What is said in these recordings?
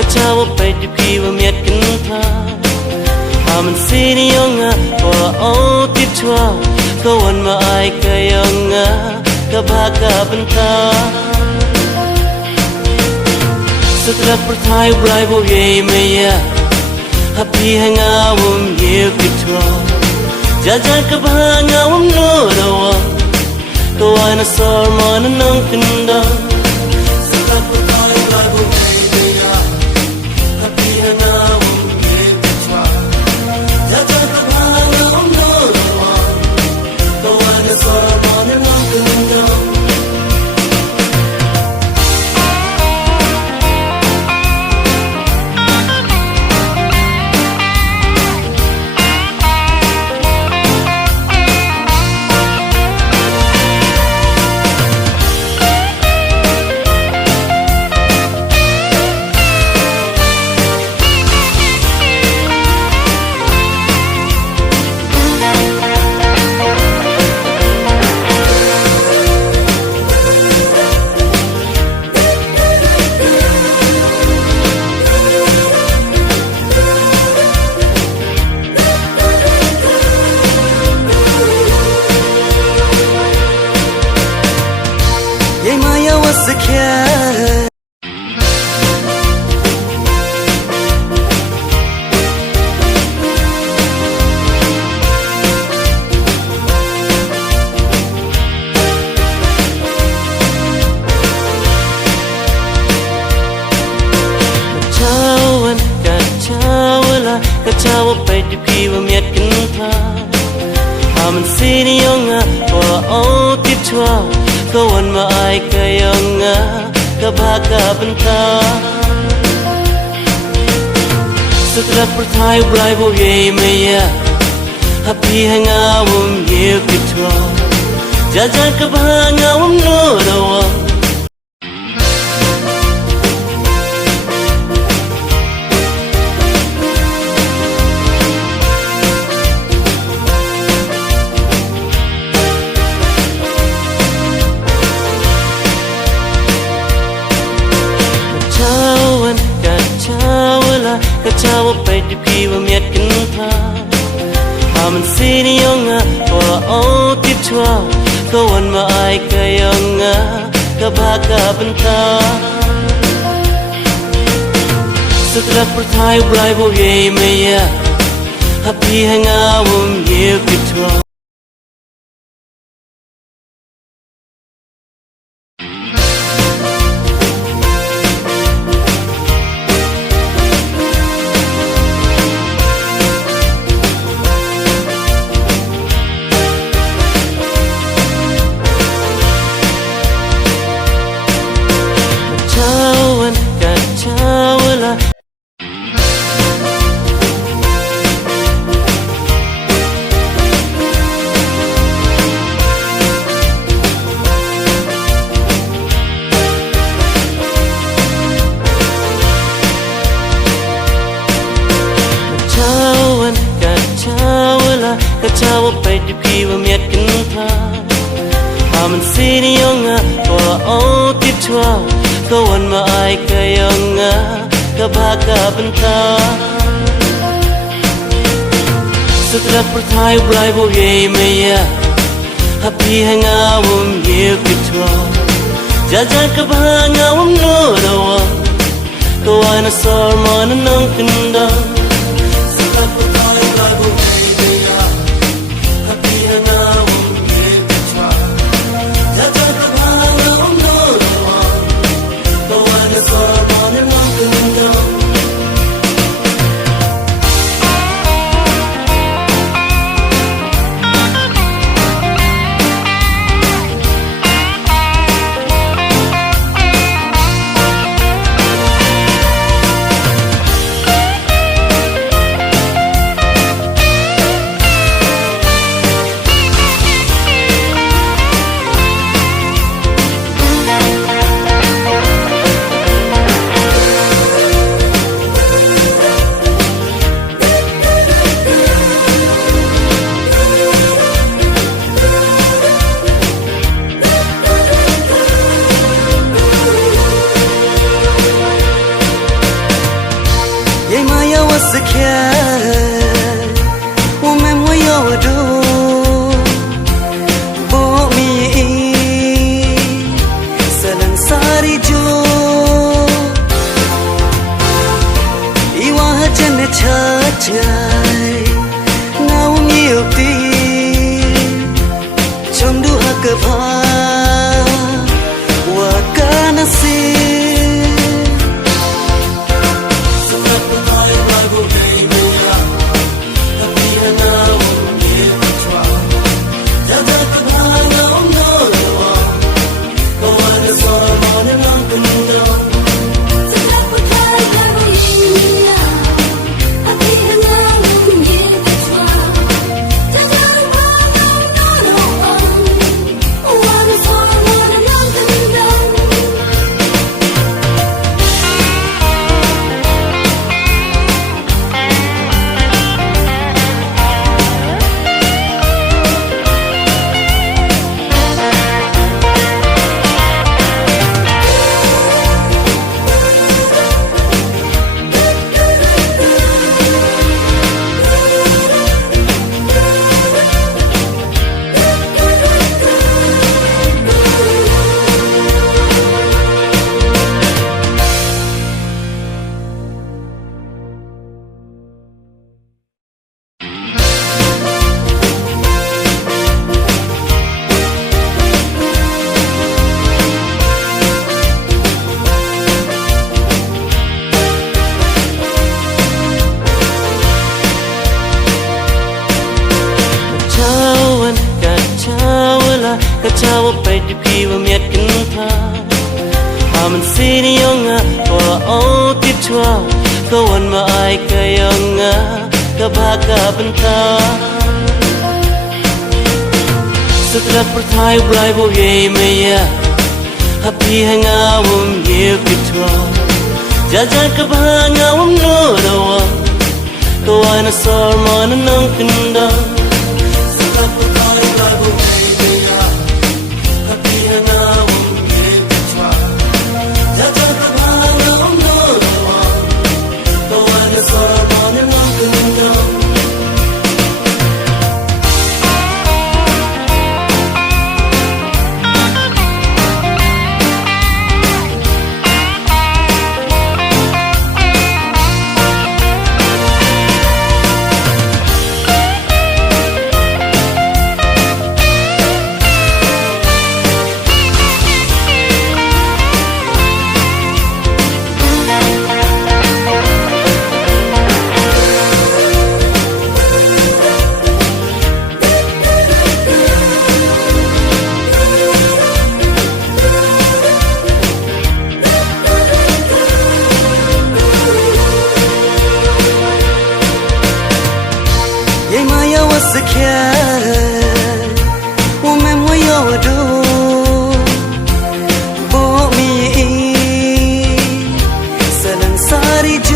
Ketawa pada kiwa miat kenta Aman sini yonga Wa o titwa Kawan maai kayonga Kabaka benta Setelah pertai berai bo ye meya Happy hangawum ye kitwa Jajan kabangawum no dawa Kawan asar mana nang kenda Setelah pertai berai bo ye meya Happy hangawum ye kitwa Jajan kabangawum no dawa Kawan asar mana nang kenda Ketawa pada kiwa miat kenta Aman sini yonga Wa o titwa Kawan maai kayonga Kabaka benta Setelah pertai berai bo ye meya Happy hangawum ye kitwa Jajan kabangawum no dawa Ketawa pada kiwa miat kenta Aman sini yonga Wa o titwa Kawan maai kayonga Kabaka benta Setelah pertai berai bo ye meya Happy hangawum ye kitwa Ketawa pada kiwa miat kenta Aman sini yonga Wa o titwa Kawan maai kayonga Kabaka benta Setelah pertai berai bo ye meya Happy hangawum ye kitwa Jajan kabangawum no dawa Kawan asar mana nang kenda Setelah pertai berai bo 我们我要多不迷萨冷萨里就伊瓦真的差ใจ那我没有的ชมดูฮักกะพาว่ากันนะสิก็เช้าไปดิพีว่าเมียดกันท่าหามันสีนิยงอ่ะว่าเอาติดชัวก็วันมาไอก็ยังอ่ะก็บาก็เป็นตาสุดรักประทายบลายบ่เย่ไม่ยะฮับพี่ให้งาวมเยี่ยกิทัวจะจัดกับหางาวมโนดาวก็วันน่ะสอร์มันน้องกันดาสุดรักประทายบลายบ่เย่ไม่ยะสแค่我们我要多不迷萨冷萨里就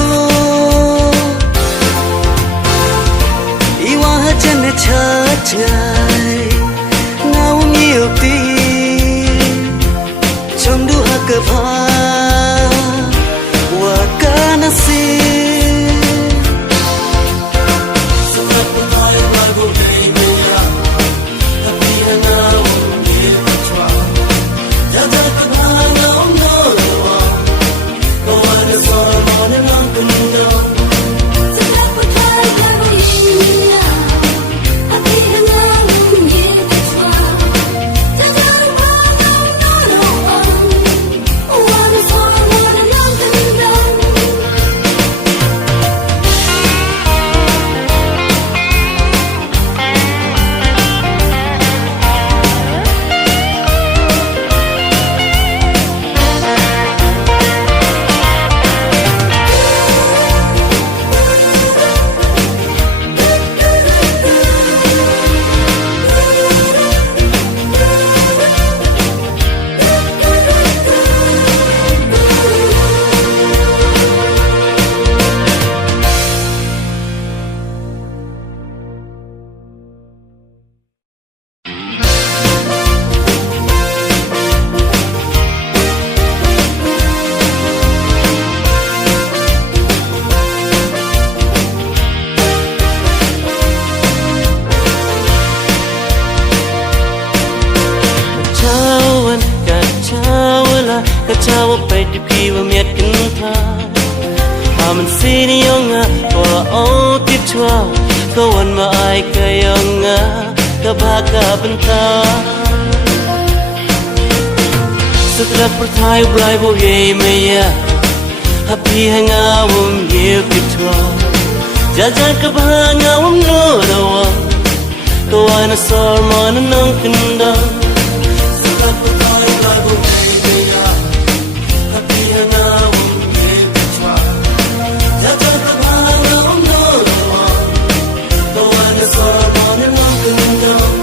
伊瓦真的差ใจ那我没有的ชมดูฮักกะพาว่ากันนะสิ ก็เช้าว่าไปดิพีว่าเมียดกันท่าหามันสีนิยงะก็เอาติดชัวก็วันมาไอก็ยังงะก็บากาบันตาSetelah pertai berai boye meya Happy hanga wum ye kitwa Jajan ke bahanga wum no rawa Kawana sor mana nang kendang Setelah pertai berai boye meya Happy hanga wum ye kitwa Jajan ke bahanga wum no rawa Kawana sor mana nang kendang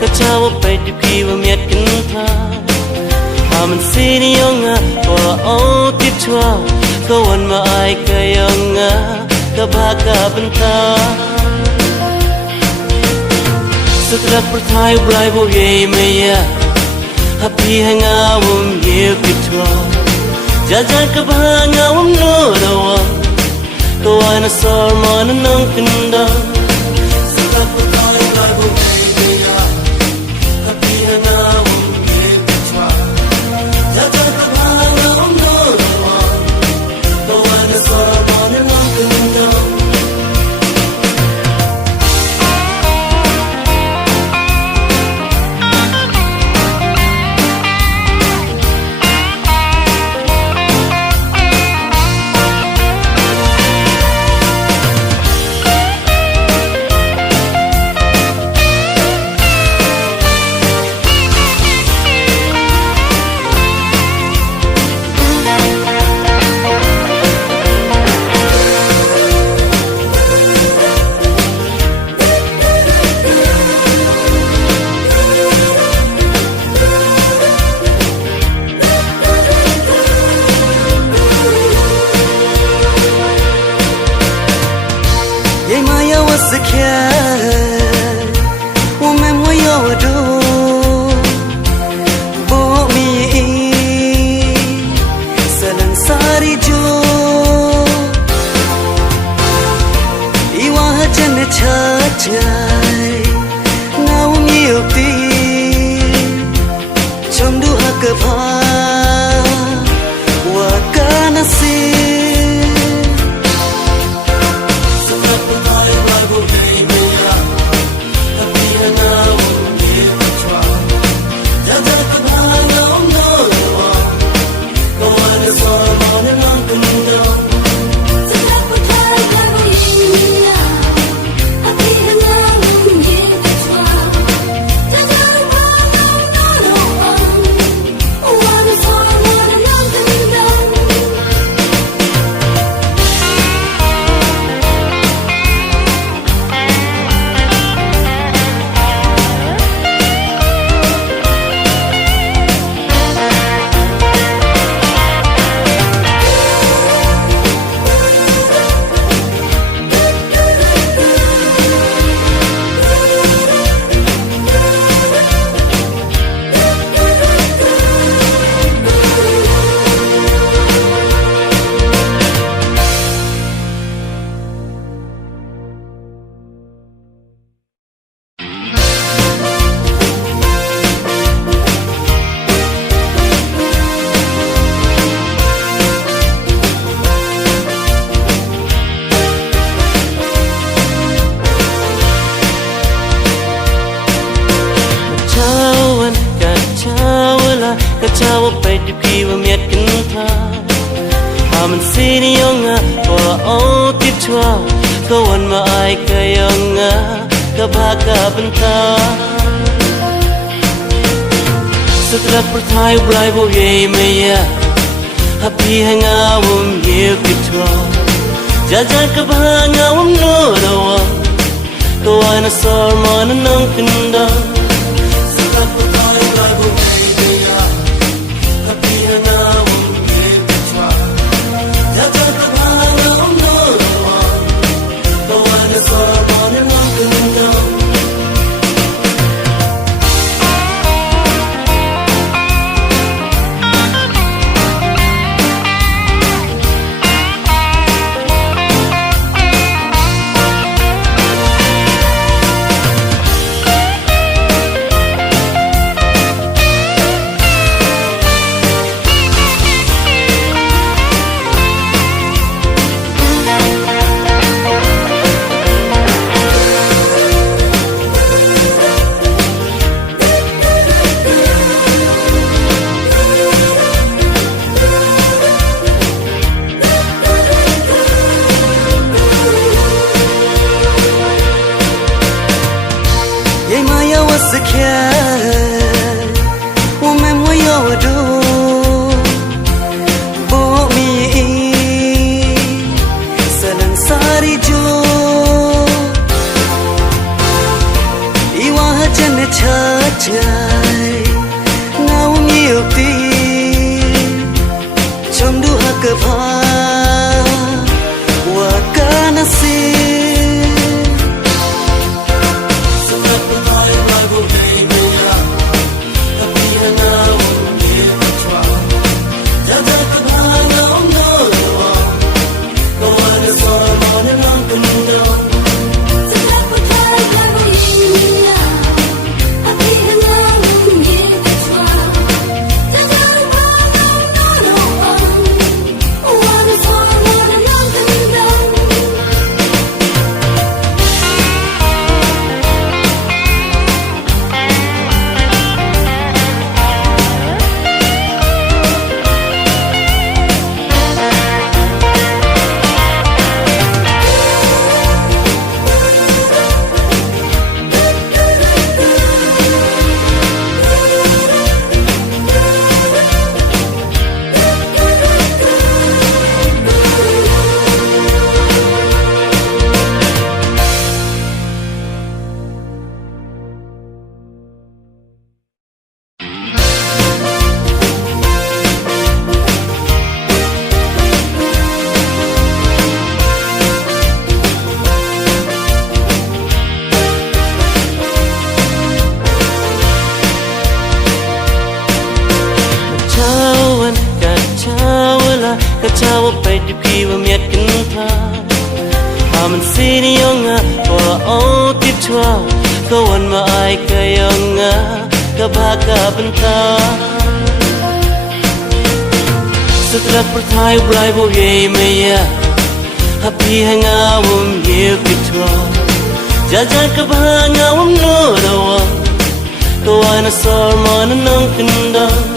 ก็เช้าว่าไปดิพีว่าเมียดกันท่าหามันสีนิยงะก็เอาติดชัวก็วันมาไอก็ยังงะก็บากาบันตา Setelah pertai berai boye meya Happy hanga wum ye kitwa Jajan ke bahanga wum no rawa Kawana sor mana nang kendang Setelah pertai berai boye meya Happy hanga wum ye kitwa Jajan ke bahanga wum no rawa Kawana sor mana nang kendang chai ngau nhiều tin trong du hak pha wa kana si Surat bertai Bible day meya Happy ngau nhiều chua Jaja kabhanga no wa Kawana so mon nang kundo Kacawa pai duki wa miat kenta Aman sini yonga Kola o titwa Kawan ma ai kayonga Kabaka benta Setelah pertai berai bo ye meya Happy hanga wum ye kitwa Jajan kabanga wum no dawa Kawan asar mana nang kenda Setelah pertai berai bo chai ngau nhiều tin trong du hak pha wa kana si Surat bertai Bible day meya Happy ngau nhiều chua Jaja kabhanga no wa Kawana so mon nang kundo Kacawa pai duki wa miat kenta Aman siniyonga Ora o tipchwa Kawan maay kayonga Kabaka benta Setelah pertai berai bo ye meya Happy hanga wum ye pitwa Jajan kabanga wum no dawa Kawan asar mana nang kendang